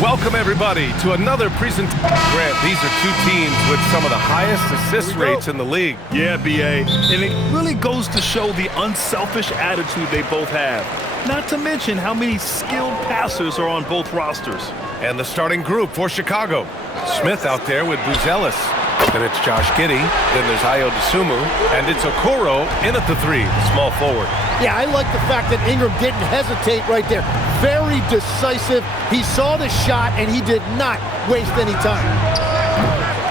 Welcome, everybody, to another presentation. Grant, these are two teams with some of the highest assist rates in the league. Yeah, B.A., and it really goes to show the unselfish attitude they both have. Not to mention how many skilled passers are on both rosters. And the starting group for Chicago. Smith out there with Buzelis. Then it's Josh Giddey. Then there's Ayo Dosunmu. And it's Okoro in at the 3, the small forward. Yeah, I like the fact that Ingram didn't hesitate right there. Very decisive. He saw the shot, and he did not waste any time.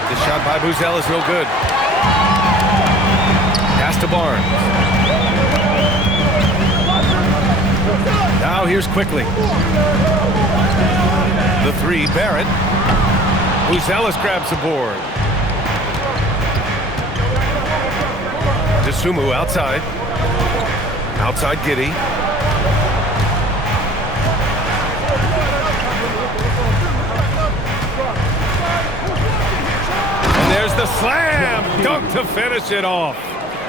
The shot by Buzelis no good. Pass to Barnes. Now here's Quickly. The 3, Barrett. Buzelis grabs the board. Dosunmu outside. Outside Giddey. And there's the slam. Dunk to finish it off.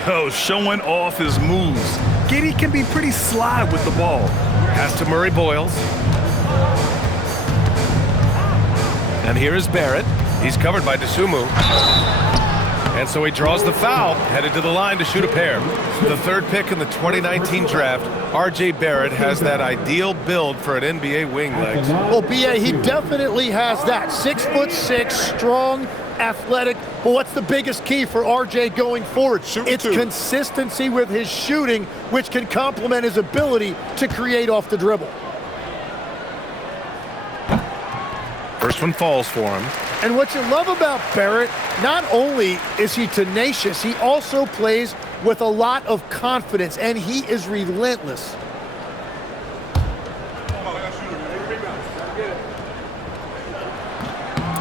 Oh, showing off his moves. Giddey can be pretty sly with the ball. Pass to Murray Boyles. And here is Barrett. He's covered by Dosunmu. And so he draws the foul, headed to the line to shoot a pair. The 3rd pick in the 2019 draft, R.J. Barrett has that ideal build for an NBA wing, Legs. Well, B.A., he definitely has that. 6'6", strong, athletic. But what's the biggest key for R.J. going forward? It's consistency with his shooting, which can complement his ability to create off the dribble. First one falls for him. And what you love about Barrett, not only is he tenacious, he also plays with a lot of confidence, and he is relentless.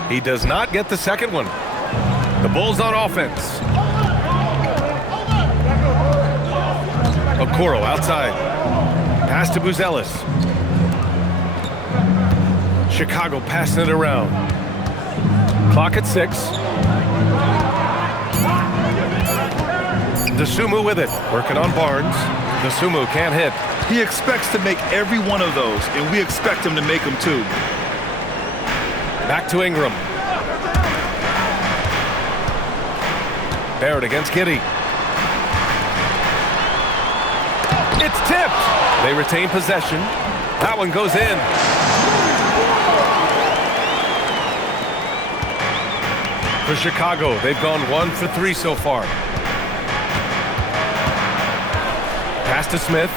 He does not get the second one. The Bulls on offense. Okoro outside. Pass to Buzelis. Chicago passing it around. Clock at 6. Dosunmu with it. Working on Barnes. Dosunmu can't hit. He expects to make every one of those, and we expect him to make them too. Back to Ingram. Barrett against Giddey. It's tipped. They retain possession. That one goes in. For Chicago, they've gone 1 for 3 so far. Pass to Smith.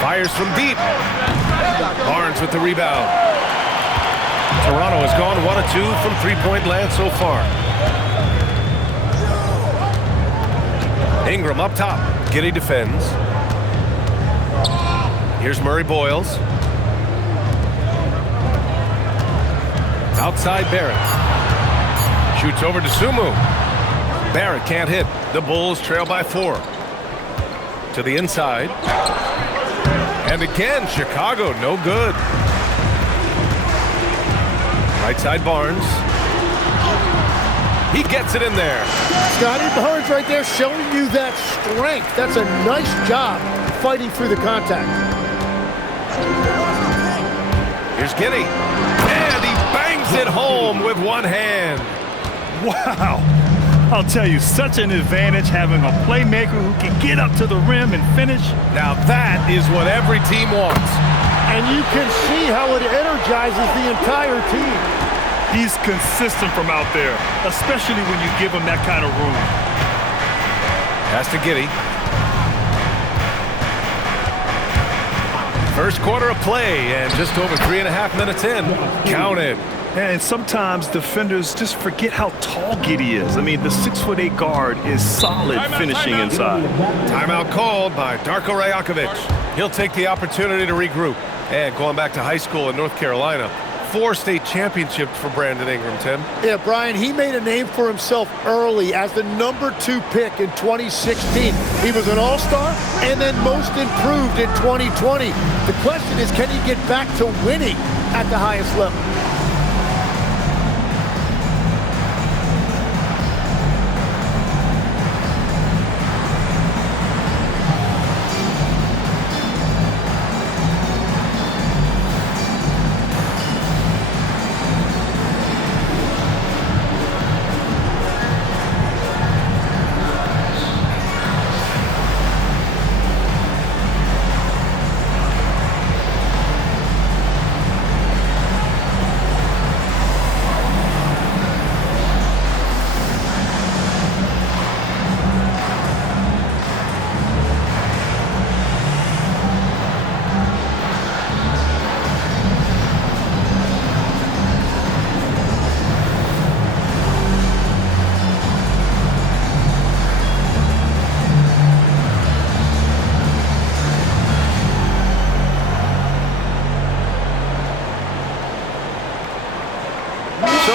Fires from deep. Barnes with the rebound. Toronto has gone 1 of 2 from three-point land so far. Ingram up top. Giddey defends. Here's Murray Boyles. Outside Barrett. Shoots over to Dosunmu. Barrett can't hit. The Bulls trail by 4. To the inside. And again, Chicago, no good. Right side Barnes. He gets it in there. Scotty Barnes right there showing you that strength. That's a nice job fighting through the contact. Here's Giddey. And he bangs it home with one hand. Wow. I'll tell you, such an advantage having a playmaker who can get up to the rim and finish. Now that is what every team wants. And you can see how it energizes the entire team. He's consistent from out there, especially when you give him that kind of room. Pass to Giddey. First quarter of play, and just over 3.5 minutes in. Count it. And sometimes defenders just forget how tall Giddey is. I mean, the 6'8" guard is solid finishing inside. Timeout called by Darko Rajakovic. He'll take the opportunity to regroup. And going back to high school in North Carolina, 4 state championships for Brandon Ingram, Tim. Yeah, Brian, he made a name for himself early as the number 2 pick in 2016. He was an all-star and then most improved in 2020. The question is, can he get back to winning at the highest level?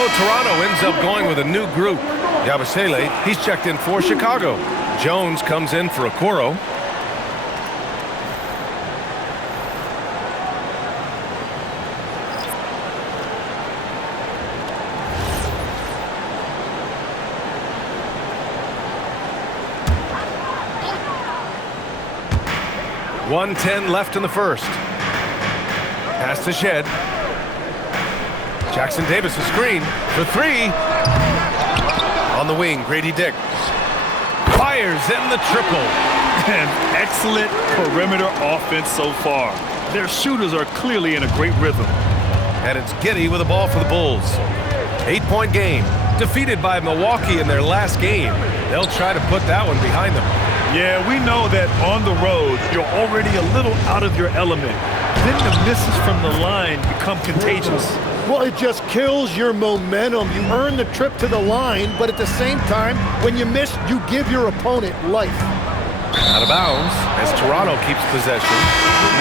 So Toronto ends up going with a new group. Yabusele, he's checked in for Chicago. Jones comes in for Okoro. .110 left in the first. Pass to Shed. Jackson Davis a screen for three. On the wing, Grady Dick. Fires in the triple. An excellent perimeter offense so far. Their shooters are clearly in a great rhythm. And it's Giddey with the ball for the Bulls. 8-point game. Defeated by Milwaukee in their last game. They'll try to put that one behind them. Yeah, we know that on the road, you're already a little out of your element. Then the misses from the line become contagious. Well, it just kills your momentum. You earn the trip to the line, but at the same time, when you miss, you give your opponent life. Out of bounds as Toronto keeps possession.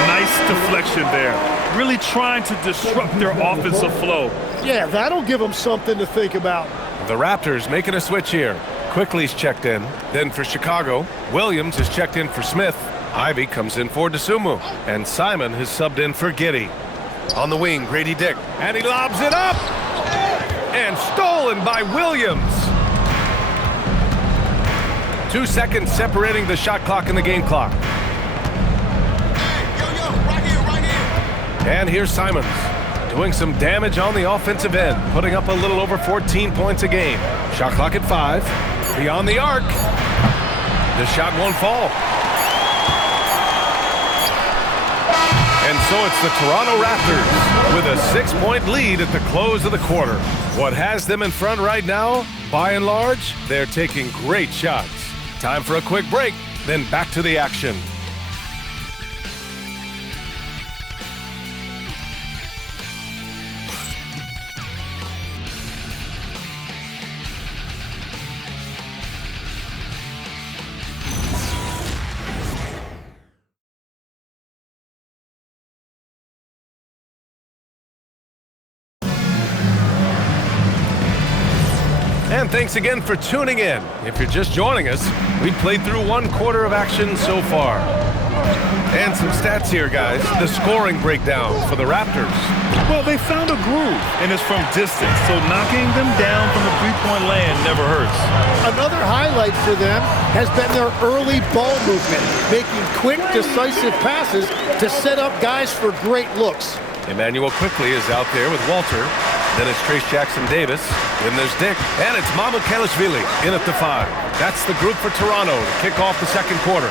Nice deflection there. Really trying to disrupt their offensive flow. Yeah, that'll give them something to think about. The Raptors making a switch here. Quickly's checked in. Then for Chicago, Williams is checked in for Smith. Ivy comes in for Dosunmu. And Simon has subbed in for Giddey. On the wing, Grady Dick. And he lobs it up! And stolen by Williams. 2 seconds separating the shot clock and the game clock. And here's Simons, doing some damage on the offensive end, putting up a little over 14 points a game. Shot clock at 5. Beyond the arc. The shot won't fall. And so it's the Toronto Raptors with a 6-point lead at the close of the quarter. What has them in front right now, by and large, they're taking great shots. Time for a quick break, then back to the action. And thanks again for tuning in. If you're just joining us, we've played through 1 quarter of action so far. And some stats here, guys. The scoring breakdown for the Raptors. Well, they found a groove, and it's from distance, so knocking them down from the three-point land never hurts. Another highlight for them has been their early ball movement, making quick, decisive passes to set up guys for great looks. Emmanuel Quickly is out there with Walter. Then it's Trace Jackson-Davis. Then there's Dick. And it's Mamukelashvili in at the 5. That's the group for Toronto to kick off the second quarter.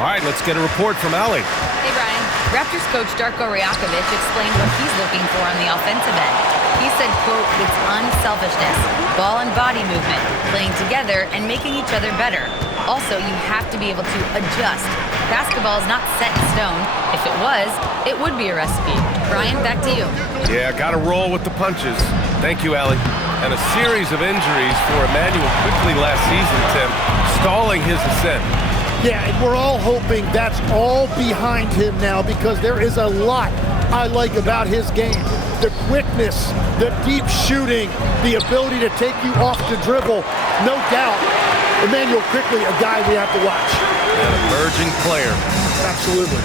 All right, let's get a report from Allie. Hey, Brian. Raptors coach Darko Rajakovic explained what he's looking for on the offensive end. He said, quote, it's unselfishness, ball and body movement, playing together and making each other better. Also, you have to be able to adjust. Basketball is not set in stone. If it was, it would be a recipe. Brian, back to you. Yeah, got to roll with the punches. Thank you, Allie. And a series of injuries for Emmanuel Quickly last season, Tim, stalling his ascent. Yeah, and we're all hoping that's all behind him now because there is a lot I like about his game. The quickness, the deep shooting, the ability to take you off the dribble. No doubt, Emmanuel Quickly, a guy we have to watch. An emerging player. Absolutely.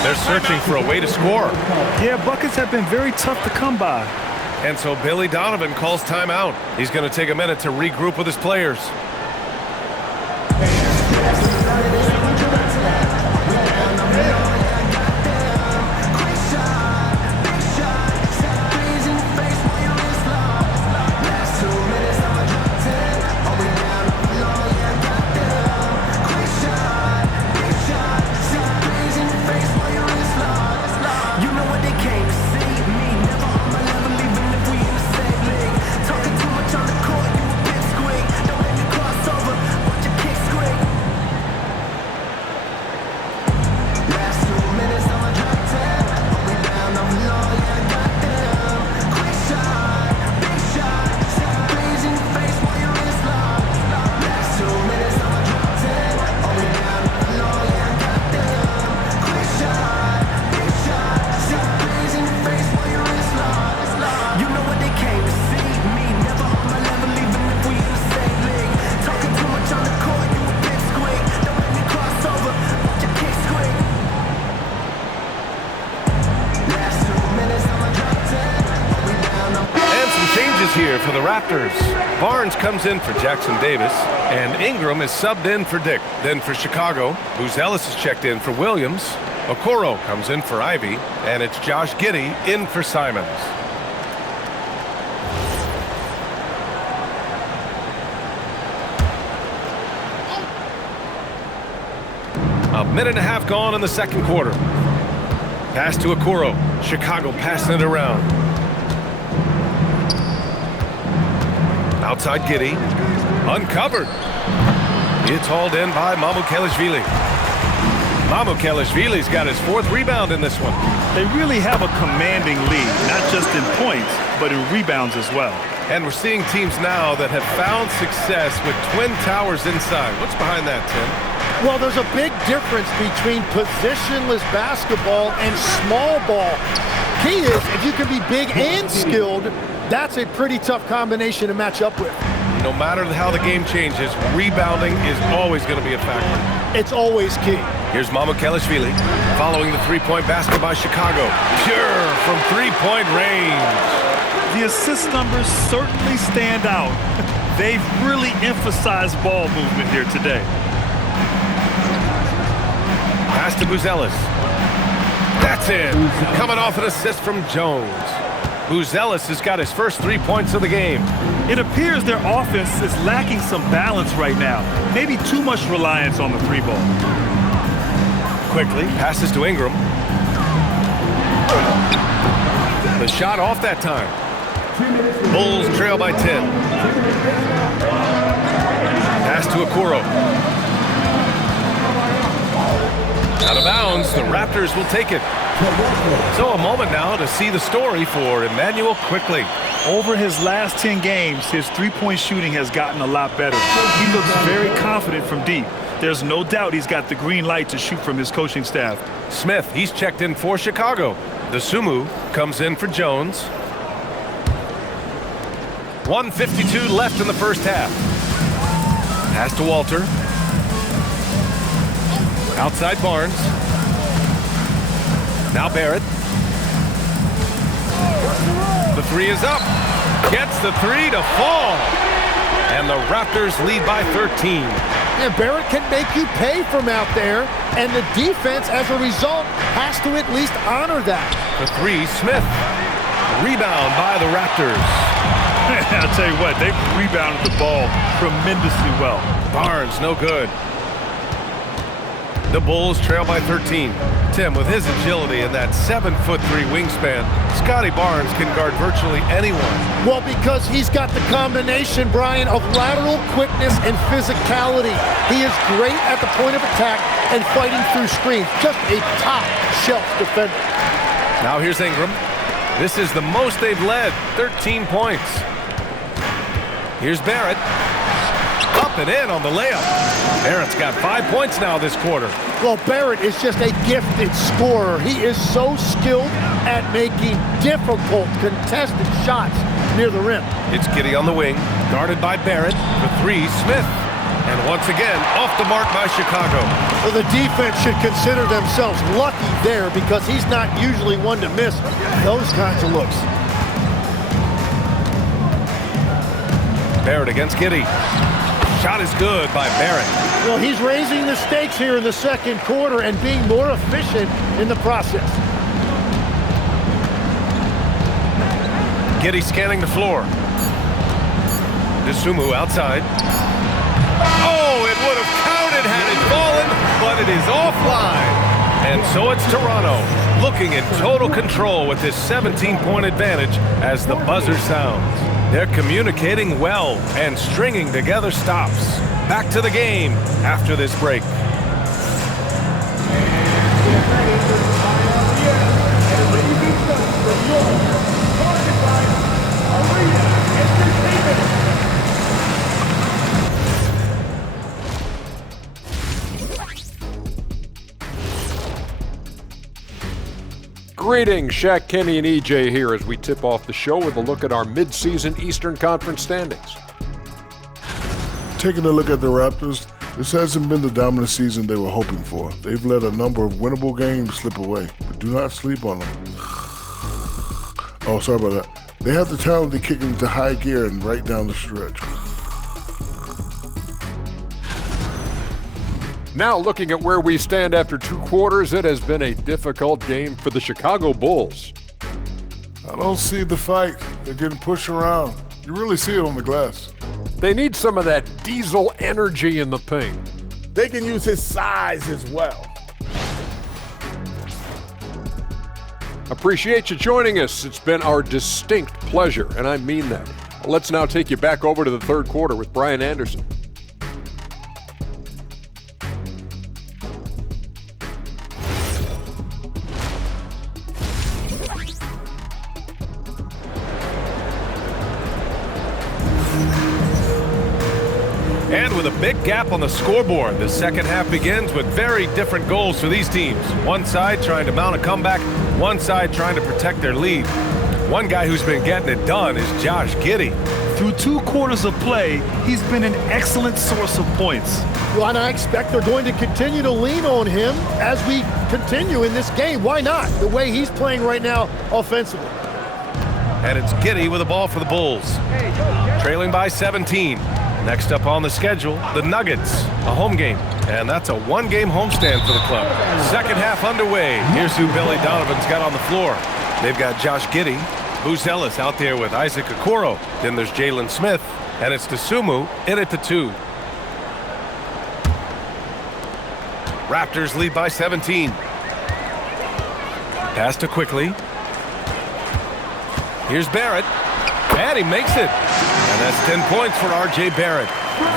They're searching for a way to score. Yeah, buckets have been very tough to come by. And so Billy Donovan calls timeout. He's going to take a minute to regroup with his players. changes here for the Raptors. Barnes comes in for Jackson Davis, and Ingram is subbed in for Dick. Then for Chicago, Buzelis is checked in for Williams. Okoro comes in for Ivy, and it's Josh Giddey in for Simons. A minute and a half gone in the second quarter. Pass to Okoro. Chicago passing it around. Outside Giddey. Uncovered. It's hauled in by Mamukelashvili. Mamukelashvili's got his 4th rebound in this one. They really have a commanding lead, not just in points, but in rebounds as well. And we're seeing teams now that have found success with twin towers inside. What's behind that, Tim? Well, there's a big difference between positionless basketball and small ball. Key is, if you can be big and skilled, that's a pretty tough combination to match up with. No matter how the game changes, rebounding is always going to be a factor. It's always key. Here's Mamukelashvili following the three-point basket by Chicago. Pure from three-point range. The assist numbers certainly stand out. They've really emphasized ball movement here today. Pass to Buzelis. That's in. Coming off an assist from Jones. Buzelis has got his first 3 points of the game. It appears their offense is lacking some balance right now. Maybe too much reliance on the 3-ball. Quickly passes to Ingram. The shot off that time. Bulls trail by 10. Pass to Okoro. Out of bounds, the Raptors will take it. So a moment now to see the story for Emmanuel Quickley. Over his last 10 games, his three-point shooting has gotten a lot better. He looks very confident from deep. There's no doubt he's got the green light to shoot from his coaching staff. Smith, he's checked in for Chicago. Dosunmu comes in for Jones. 1:52 left in the first half. Pass to Walter. Outside Barnes. Now Barrett. The three is up. Gets the three to fall. And the Raptors lead by 13. And Barrett can make you pay from out there, and the defense, as a result, has to at least honor that. The three, Smith. Rebound by the Raptors. I'll tell you what, they've rebounded the ball tremendously well. Barnes, no good. The Bulls trail by 13. Tim, with his agility and that 7'3" wingspan, Scotty Barnes can guard virtually anyone. Well, because he's got the combination, Brian, of lateral quickness and physicality. He is great at the point of attack and fighting through screens. Just a top-shelf defender. Now here's Ingram. This is the most they've led, 13 points. Here's Barrett. Up and in on the layup. Barrett's got 5 points now this quarter. Well, Barrett is just a gifted scorer. He is so skilled at making difficult, contested shots near the rim. It's Giddey on the wing, guarded by Barrett. For three, Smith. And once again, off the mark by Chicago. Well, the defense should consider themselves lucky there because he's not usually one to miss those kinds of looks. Barrett against Giddey. Shot is good by Barrett. Well, he's raising the stakes here in the second quarter and being more efficient in the process. Giddey scanning the floor. Dosunmu outside. Oh, it would have counted had it fallen, but it is offline. And so it's Toronto looking in total control with this 17-point advantage as the buzzer sounds. They're communicating well and stringing together stops. Back to the game after this break. Greetings, Shaq, Kenny, and EJ here as we tip off the show with a look at our mid-season Eastern Conference standings. Taking a look at the Raptors, this hasn't been the dominant season they were hoping for. They've let a number of winnable games slip away, but do not sleep on them. Oh, sorry about that. They have the talent to kick into high gear and right down the stretch. Now looking at where we stand after 2 quarters, it has been a difficult game for the Chicago Bulls. I don't see the fight. They're getting pushed around. You really see it on the glass. They need some of that diesel energy in the paint. They can use his size as well. Appreciate you joining us. It's been our distinct pleasure, and I mean that. Let's now take you back over to the third quarter with Brian Anderson. And with a big gap on the scoreboard, the second half begins with very different goals for these teams. One side trying to mount a comeback, one side trying to protect their lead. One guy who's been getting it done is Josh Giddey. Through 2 quarters of play, he's been an excellent source of points. Well, and I expect they're going to continue to lean on him as we continue in this game. Why not? The way he's playing right now offensively. And it's Giddey with the ball for the Bulls. Trailing by 17. Next up on the schedule, the Nuggets, a home game. And that's a 1-game homestand for the club. Second half underway. Here's who Billy Donovan's got on the floor. They've got Josh Giddey, Buzelis out there with Isaac Okoro. Then there's Jalen Smith, and it's Dosunmu in at the 2. Raptors lead by 17. Pass to Quickly. Here's Barrett, and he makes it. And that's 10 points for R.J. Barrett.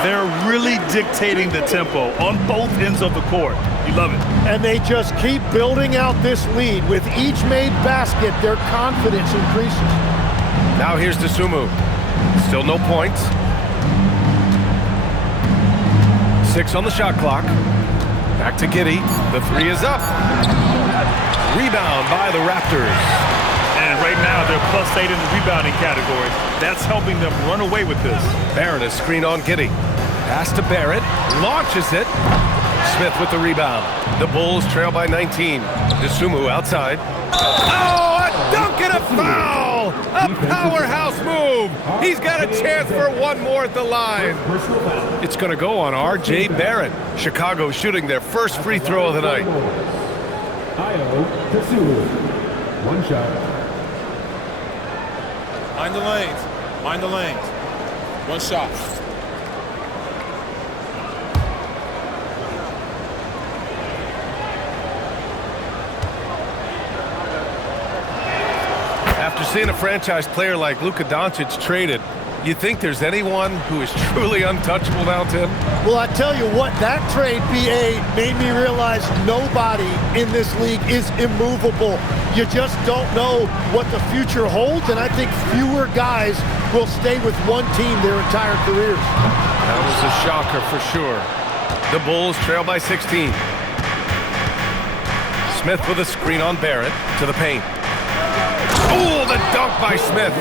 They're really dictating the tempo on both ends of the court. You love it. And they just keep building out this lead. With each made basket, their confidence increases. Now here's Dosunmu. Still no points. 6 on the shot clock. Back to Giddey. The 3 is up. Rebound by the Raptors. And right now, they're +8 in the rebounding category. That's helping them run away with this. Barrett is screen on Giddey. Pass to Barrett. Launches it. Smith with the rebound. The Bulls trail by 19. Dosunmu outside. Oh, a dunk and a foul! A powerhouse move! He's got a chance for one more at the line. It's going to go on R.J. Barrett. Chicago shooting their first free throw of the night. One shot. Mind the lanes. Mind the lanes. One shot. After seeing a franchise player like Luka Doncic traded, you think there's anyone who is truly untouchable now, Tim? Well, I tell you what, that trade, BA, made me realize nobody in this league is immovable. You just don't know what the future holds, and I think fewer guys will stay with one team their entire careers. That was a shocker for sure. The Bulls trail by 16. Smith with a screen on Barrett to the paint. Oh, the dunk by Smith.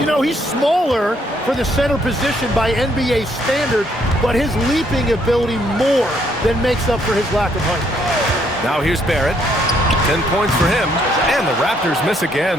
You know, he's smaller for the center position by NBA standard, but his leaping ability more than makes up for his lack of height. Now here's Barrett. 10 points for him, and the Raptors miss again.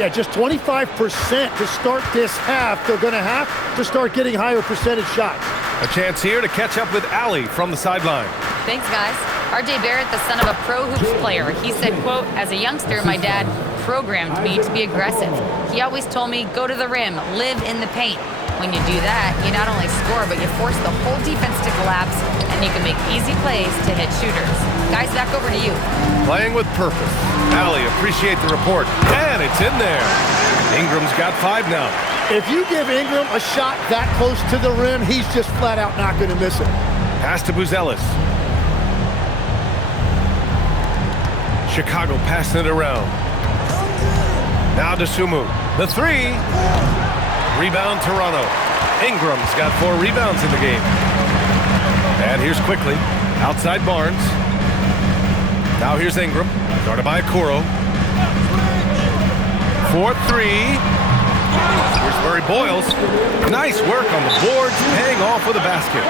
Yeah, just 25% to start this half. They're going to have to start getting higher percentage shots. A chance here to catch up with Allie from the sideline. Thanks, guys. R.J. Barrett, the son of a pro hoops player. He said, quote, as a youngster, my dad programmed me to be aggressive. He always told me, go to the rim, live in the paint. When you do that, you not only score, but you force the whole defense to collapse, and you can make easy plays to hit shooters. Guys, back over to you. Playing with purpose. Allie, appreciate the report. And it's in there. Ingram's got 5 now. If you give Ingram a shot that close to the rim, he's just flat out not going to miss it. Pass to Buzelis. Chicago passing it around. Now Dosunmu. The 3. Rebound Toronto. Ingram's got 4 rebounds in the game. And here's Quickly. Outside Barnes. Now here's Ingram. Guarded by Okoro. 4-3. Here's Murray Boyles. Nice work on the boards, paying off with a basket.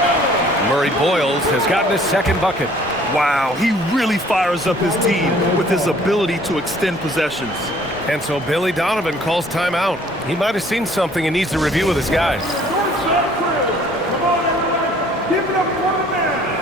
Murray Boyles has gotten his second bucket. Wow, he really fires up his team with his ability to extend possessions. And so Billy Donovan calls timeout. He might have seen something and needs to review with his guys. Come on, everyone. Give it up for the man.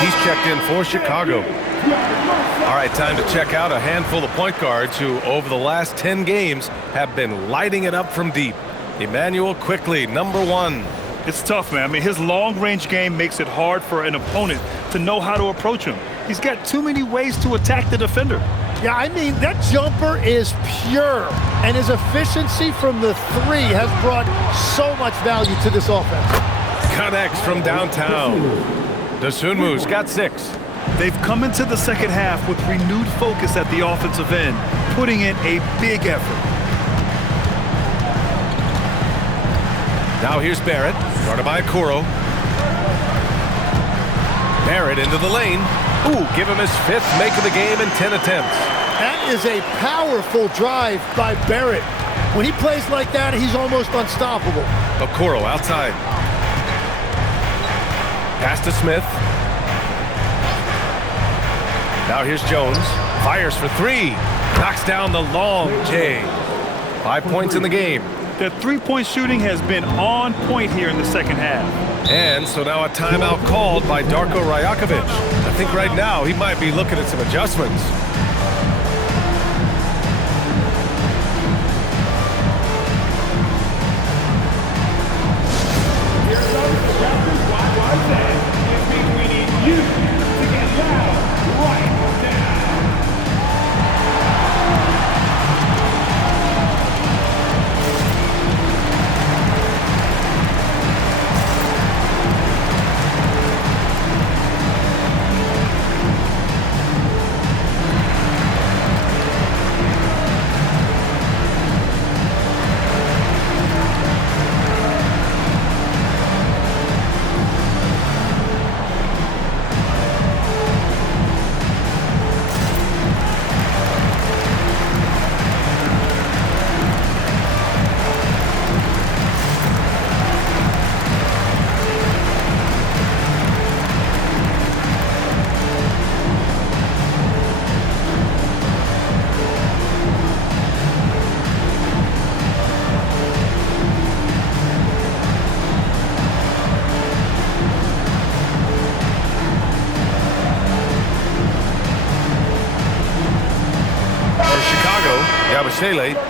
He's checked in for Chicago. All right, time to check out a handful of point guards who, over the last 10 games, have been lighting it up from deep. Emmanuel Quickly, number 1. It's tough, man. I mean, his long-range game makes it hard for an opponent to know how to approach him. He's got too many ways to attack the defender. Yeah, I mean, that jumper is pure, and his efficiency from the 3 has brought so much value to this offense. Connects from downtown. Dosunmu's got 6. They've come into the second half with renewed focus at the offensive end, putting in a big effort. Now here's Barrett, guarded by Okoro. Barrett into the lane. Ooh, give him his 5th make of the game in 10 attempts. That is a powerful drive by Barrett. When he plays like that, he's almost unstoppable. Okoro outside. Pass to Smith. Now here's Jones. Fires for 3. Knocks down the long J. 5 points in the game. Their three-point shooting has been on point here in the second half. And so now a timeout called by Darko Rajakovic. I think right now he might be looking at some adjustments.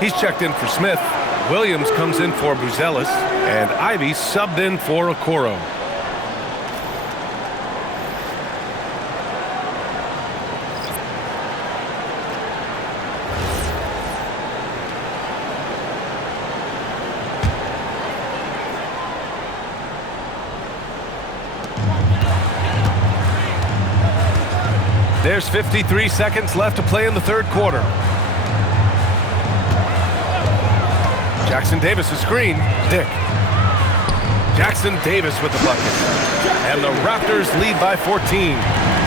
He's checked in for Smith. Williams comes in for Buzelis. And Ivy subbed in for Okoro. There's 53 seconds left to play in the third quarter. Jackson Davis a screen. Dick. Jackson Davis with the bucket. And the Raptors lead by 14.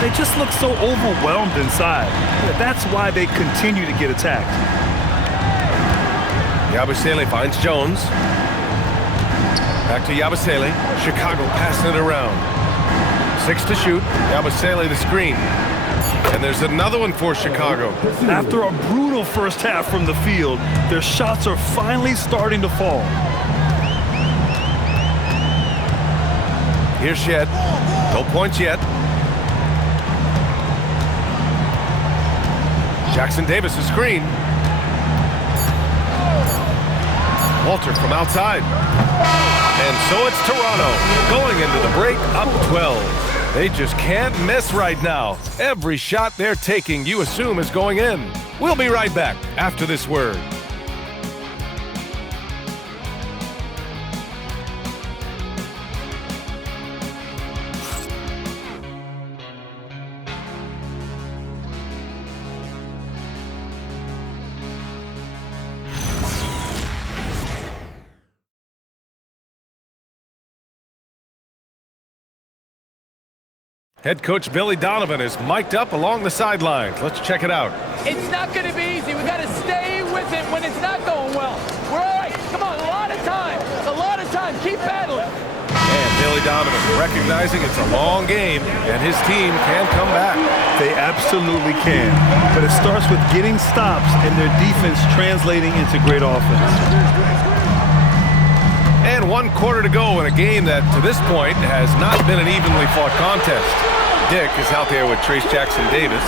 They just look so overwhelmed inside. That's why they continue to get attacked. Yabusele finds Jones. Back to Yabusele. Chicago passing it around. 6 to shoot. Yabusele the screen. And there's another one for Chicago. After a brutal first half from the field, their shots are finally starting to fall. Here's Shed. No points yet. Jackson Davis a screen. Walter from outside. And so it's Toronto going into the break up 12. They just can't miss right now. Every shot they're taking, you assume, is going in. We'll be right back after this word. Head coach Billy Donovan is mic'd up along the sidelines. Let's check it out. It's not going to be easy. We got to stay with it when it's not going well. We're all right. Come on, a lot of time. A lot of time. Keep battling. And Billy Donovan recognizing it's a long game and his team can come back. They absolutely can. But it starts with getting stops and their defense translating into great offense. And 1 quarter to go in a game that, to this point, has not been an evenly fought contest. Dick is out there with Trace Jackson Davis.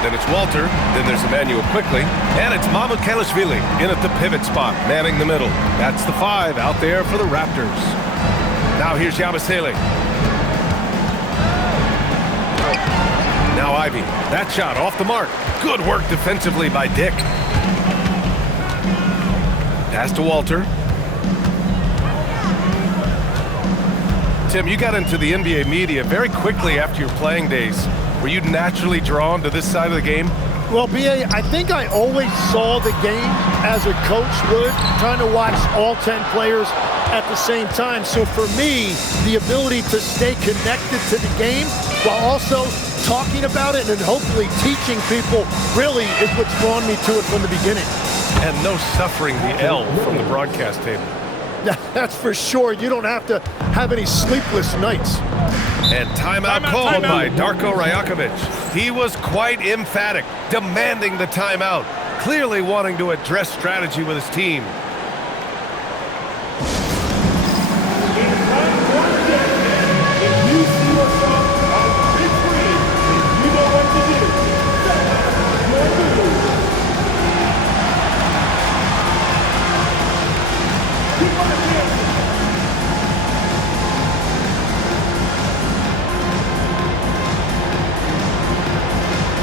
Then it's Walter. Then there's Emmanuel Quickly. And it's Mahmoud Kalashvili in at the pivot spot, manning the middle. That's the 5 out there for the Raptors. Now here's Yabusele. Now Ivy. That shot off the mark. Good work defensively by Dick. Pass to Walter. Tim, you got into the NBA media very quickly after your playing days. Were you naturally drawn to this side of the game? Well, B.A., I think I always saw the game as a coach would, trying to watch all 10 players at the same time. So for me, the ability to stay connected to the game while also talking about it and hopefully teaching people really is what's drawn me to it from the beginning. And no suffering the L from the broadcast table. That's for sure. You don't have to have any sleepless nights. And timeout called by Darko Rajakovic. He was quite emphatic, demanding the timeout, clearly wanting to address strategy with his team. If you see yourself on big screen, you know what to do. Your move. Keep on dancing.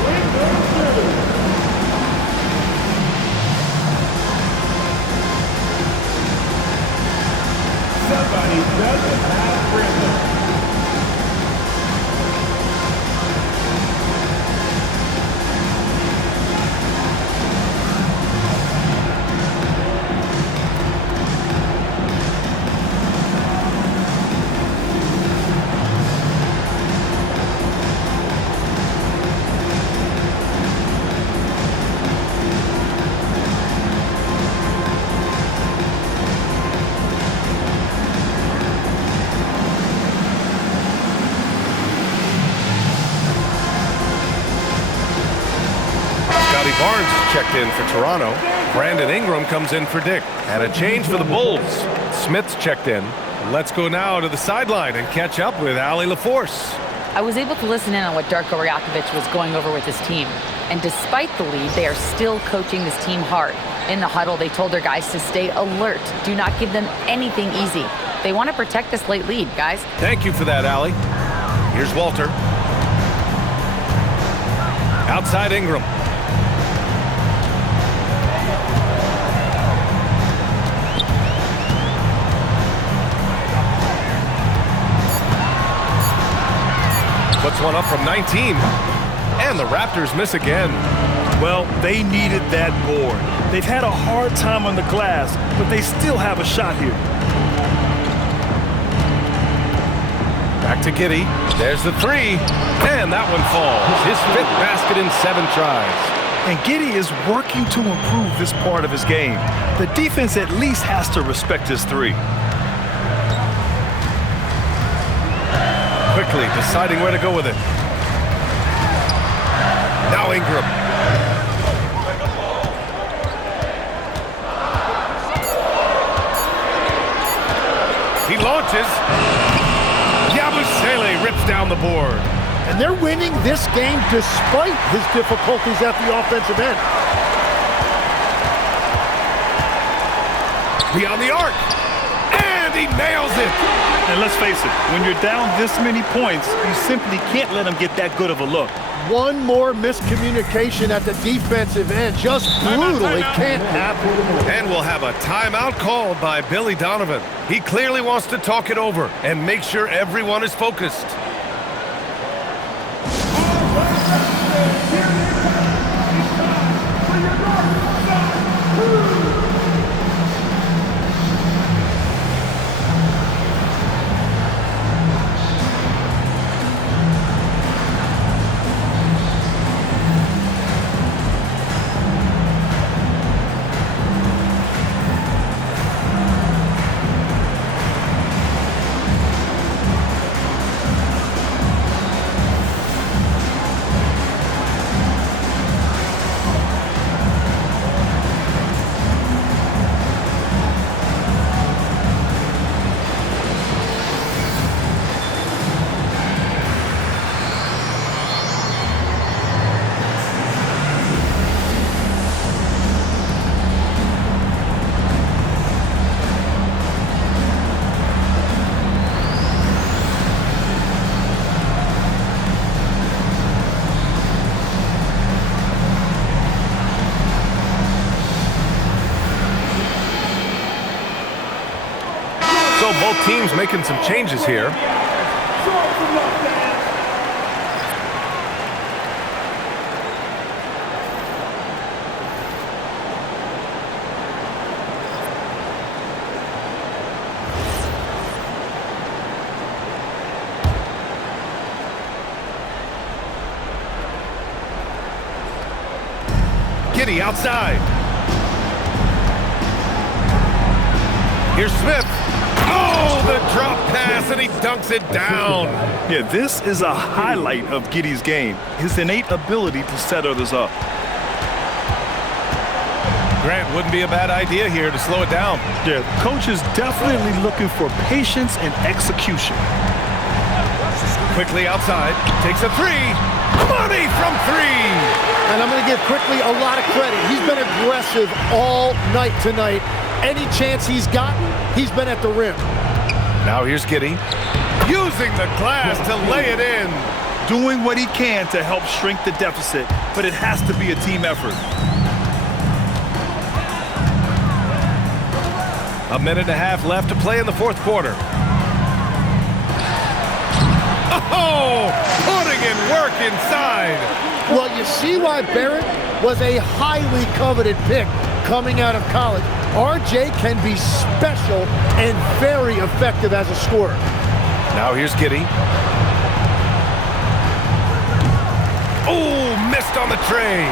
Bring them through. Somebody doesn't have rhythm. Barnes is checked in for Toronto. Brandon Ingram comes in for Dick. And a change for the Bulls. Smith's checked in. Let's go now to the sideline and catch up with Allie LaForce. I was able to listen in on what Darko Rajakovic was going over with his team. And despite the lead, they are still coaching this team hard. In the huddle, they told their guys to stay alert. Do not give them anything easy. They want to protect this late lead, guys. Thank you for that, Allie. Here's Walter. Outside Ingram. Puts one up from 19. And the Raptors miss again. Well, they needed that board. They've had a hard time on the glass, but they still have a shot here. Back to Giddey. There's the 3. And that one falls. His 5th basket in 7 tries. And Giddey is working to improve this part of his game. The defense at least has to respect his 3. Quickly deciding where to go with it. Now Ingram. He launches. Yabusele rips down the board. And they're winning this game despite his difficulties at the offensive end. Beyond the arc. And he nails it. And let's face it, when you're down this many points, you simply can't let them get that good of a look. One more miscommunication at the defensive end. Just brutal. It can't happen. And we'll have a timeout called by Billy Donovan. He clearly wants to talk it over and make sure everyone is focused. So both teams making some changes here. Giddy outside. Here's Smith. Oh, the drop pass, and he dunks it down. Yeah, this is a highlight of Giddy's game, his innate ability to set others up. Grant, wouldn't be a bad idea here to slow it down. Yeah, coach is definitely looking for patience and execution. Quickly outside, takes a three. Money from three. And I'm going to give Quickly a lot of credit. He's been aggressive all night tonight. Any chance he's gotten, he's been at the rim. Now here's Giddy, using the glass to lay it in. Doing what he can to help shrink the deficit, but it has to be a team effort. A minute and a half left to play in the fourth quarter. Oh, putting in work inside. Well, you see why Barrett was a highly coveted pick coming out of college. RJ can be special and very effective as a scorer. Now here's Giddy. Oh, missed on the tray.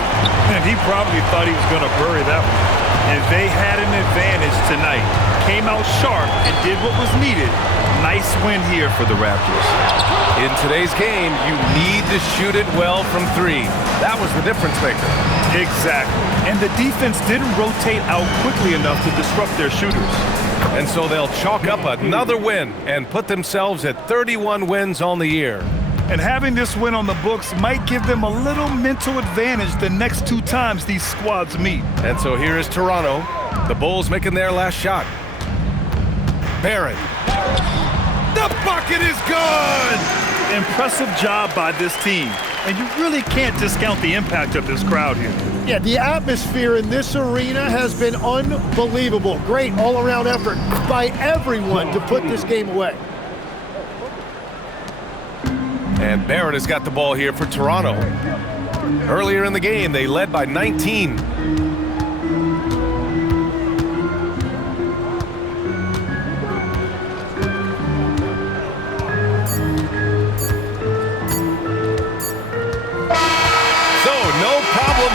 And he probably thought he was going to bury that one. And they had an advantage tonight. Came out sharp and did what was needed. Nice win here for the Raptors. In today's game, you need to shoot it well from three. That was the difference maker. Exactly. And the defense didn't rotate out quickly enough to disrupt their shooters. And so they'll chalk up another win and put themselves at 31 wins on the year. And having this win on the books might give them a little mental advantage the next two times these squads meet. And so here is Toronto. The Bulls making their last shot. Barrett. The bucket is good! Impressive job by this team. And you really can't discount the impact of this crowd here. Yeah, the atmosphere in this arena has been unbelievable. Great all-around effort by everyone to put this game away. And Barrett has got the ball here for Toronto. Earlier in the game, they led by 19.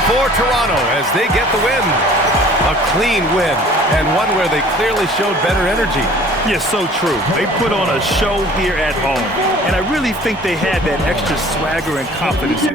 For Toronto as they get the win. A clean win and one where they clearly showed better energy. Yeah, so true. They put on a show here at home, and I really think they had that extra swagger and confidence.